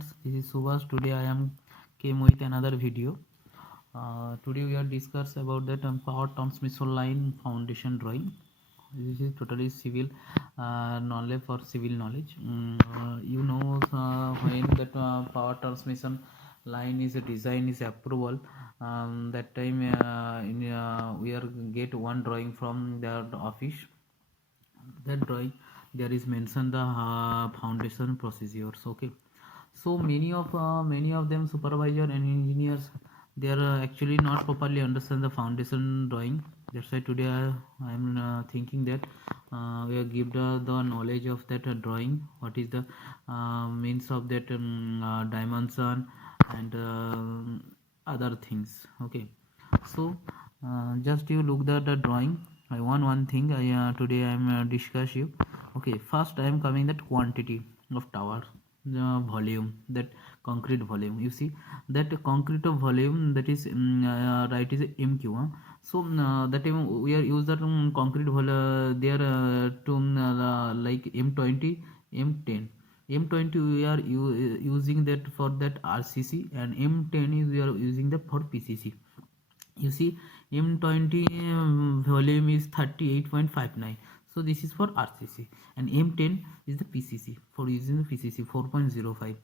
learners, this is Subhash. Today I am came with another video. Today we are discuss about that power transmission line foundation drawing. This is totally civil knowledge for civil knowledge. When that power transmission line is design is approval, that time we are get one drawing from the office. That drawing there is mentioned the foundation procedures. Okay, so many of them supervisor and engineers, they are actually not properly understand the foundation drawing. That's why today I am thinking that we will give the knowledge of that drawing, what is the means of that dimension and other things. Okay, so just you look the drawing. I want one thing. Today I am discuss you. Okay, first I am coming that quantity of tower, the volume, that concrete volume. You see that concrete of volume, that is right, is MQ. So that time we are use that concrete volume there to like M20, M10. M20 we are using that for that RCC, and M10 is we are using that for PCC. You see M20 volume is 38.59, so this is for RCC, and M10 is the PCC, for using the PCC 4.05.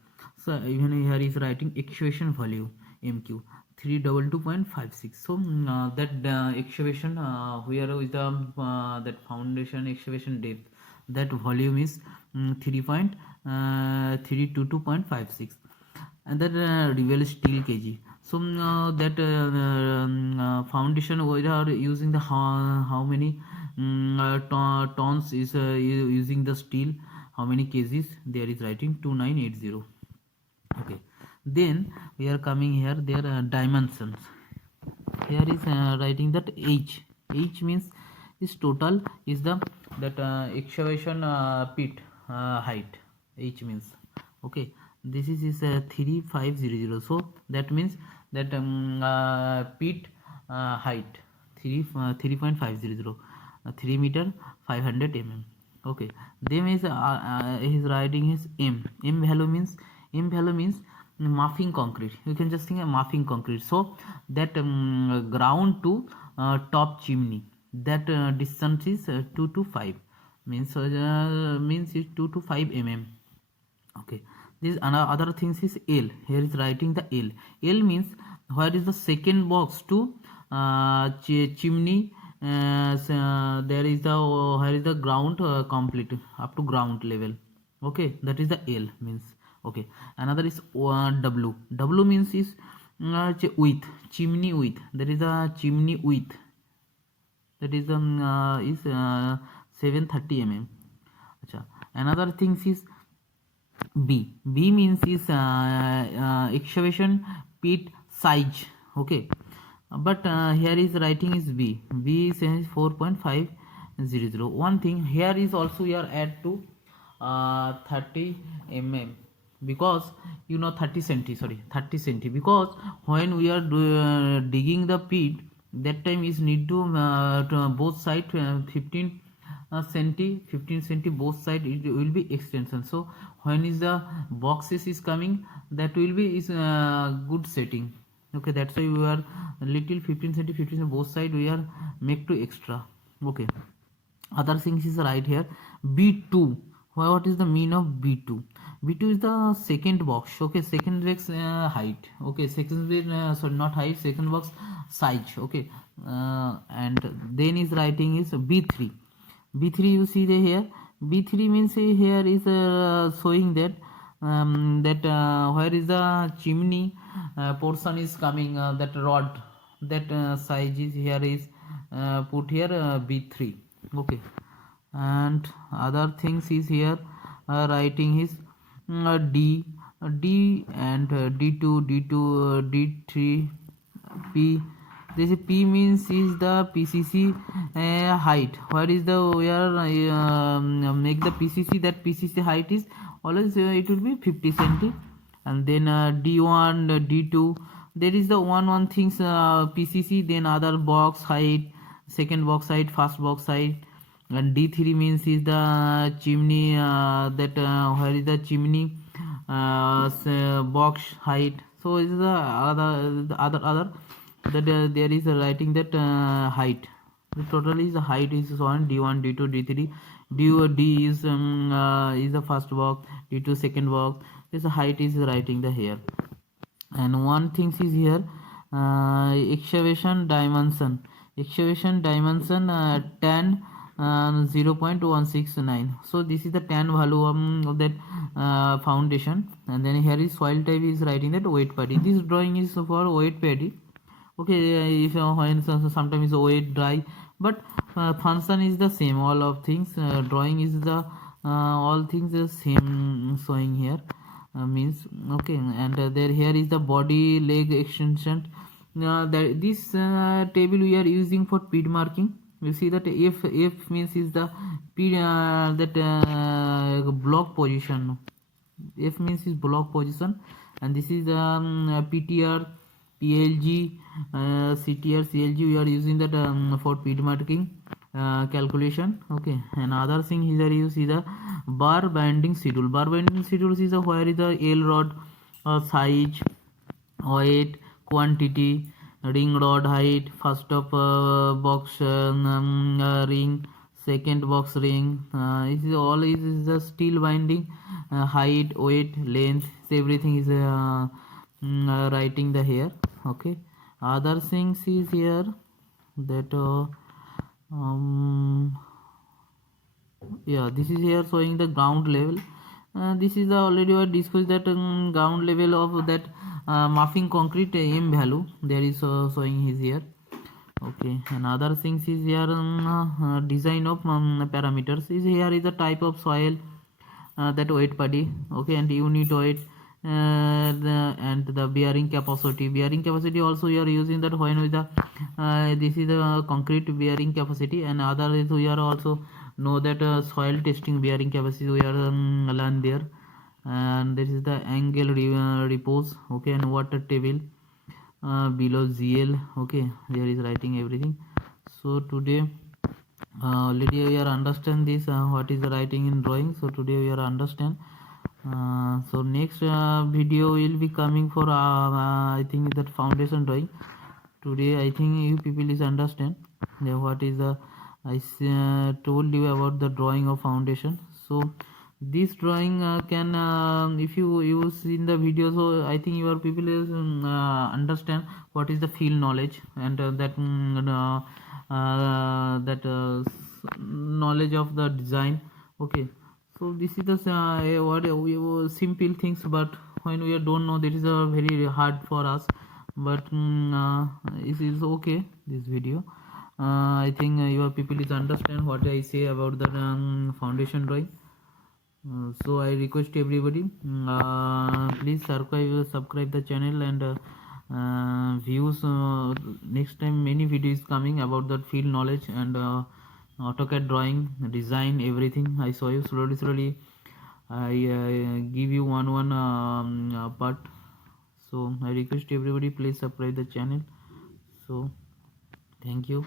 so even here is writing excavation volume MQ 322.56. so that excavation where is the that foundation excavation depth, that volume is 3.322.56, and that reveal steel kg. So that foundation we are using the how many tons is using the steel, how many kgs, there is writing 2980. Okay, then we are coming here, there dimensions. Here is writing that H means is total, is the that excavation pit height. H means, okay, this is 3500. so that means that pit height 3.500, 3 meter 500 mm. Okay, then is his writing is M value means, muffing concrete. You can just think of muffing concrete. So that ground to top chimney, that distance is 2 to 5, means is 2 to 5 mm. Okay, this other things is L. Here is writing the L. L means where is the second box to chimney. There is the where is the ground complete up to ground level. Okay, that is the L means. Okay, another is W. W means is width, chimney width. That is the chimney width. That is 730 mm. Achha. Another things is B. B means is excavation pit size. Okay, but here is writing is B. B says 4.500. One thing here is also we are add to 30 mm, because 30 centi, because when we are digging the pit, that time is need to both side 15 centi both side, it will be extension. So when is the boxes is coming, that will be is good setting. Okay, that's why we are little 15 centi both side we are make to extra. Okay, other things is right here. B2, what is the mean of B2? B2 is the second box. Okay, second box height. Okay, second box sorry, not height, second box size. Okay, and then is writing is B3. B3 you see the here. B3 means here is showing that where is the chimney portion is coming, that rod, that size is here is put here B3. Okay, and other things is here writing is D and D2, D3, P. This P means is the PCC height. Where is the where make the PCC, that PCC height is always it will be 50 centi. And then D1, D2, there is the one things PCC, then other box height, second box height, first box height. And D3 means is the chimney, that where is the chimney box height. So is the other that there is a writing that height. The total is the height is on D1, D2, D3. D is the first box, D2 second box. This height is writing the here. And one thing is here, excavation dimension 10 0.169. so this is the 10 value of that foundation. And then here is soil type is writing that wet paddy. This drawing is for wet paddy. Okay, if when sometimes wet dry, but function is the same, all of things. Drawing is the all things the same showing here. Means okay. And there here is the body leg extension. That this table we are using for pid marking. You see that F means is the pid that block position. F means is block position. And this is PTR, PLG, CTR, CLG. We are using that for pid marking calculation. Okay. And other thing here you see the bar binding schedule. Bar binding schedule is where is the L rod size, weight, quantity, ring rod height, first of box ring, second box ring. This is all is the steel binding height, weight, length. Everything is writing the here. Okay. Other things is here that yeah, this is here showing the ground level. This is already we discussed that ground level of that muffing concrete M value there is showing is here. Okay. And other things is here design of parameters is here is the type of soil, that weight paddy. Okay. And unit weight, and the bearing capacity also we are using that when with the this is the concrete bearing capacity. And other is we are also know that soil testing bearing capacity we are learn there. And this is the angle repose. Okay. And water table below ZL. Okay, there is writing everything. So today already we are understand this what is the writing in drawing. So today we are understand. So next video will be coming for I think that foundation drawing. Today I think you people is understand what is the I told you about the drawing of foundation. So this drawing can if you use in the video, so I think your people is understand what is the field knowledge. And that knowledge of the design. Okay. So this is the what we simple things, but when we don't know, that is very hard for us. But it is okay this video. I think your people is understand what I say about the foundation drawing. So I request everybody please subscribe the channel. And views next time many videos coming about that field knowledge and AutoCAD drawing design everything. I saw you slowly I give you one part. So I request everybody please subscribe the channel. So thank you.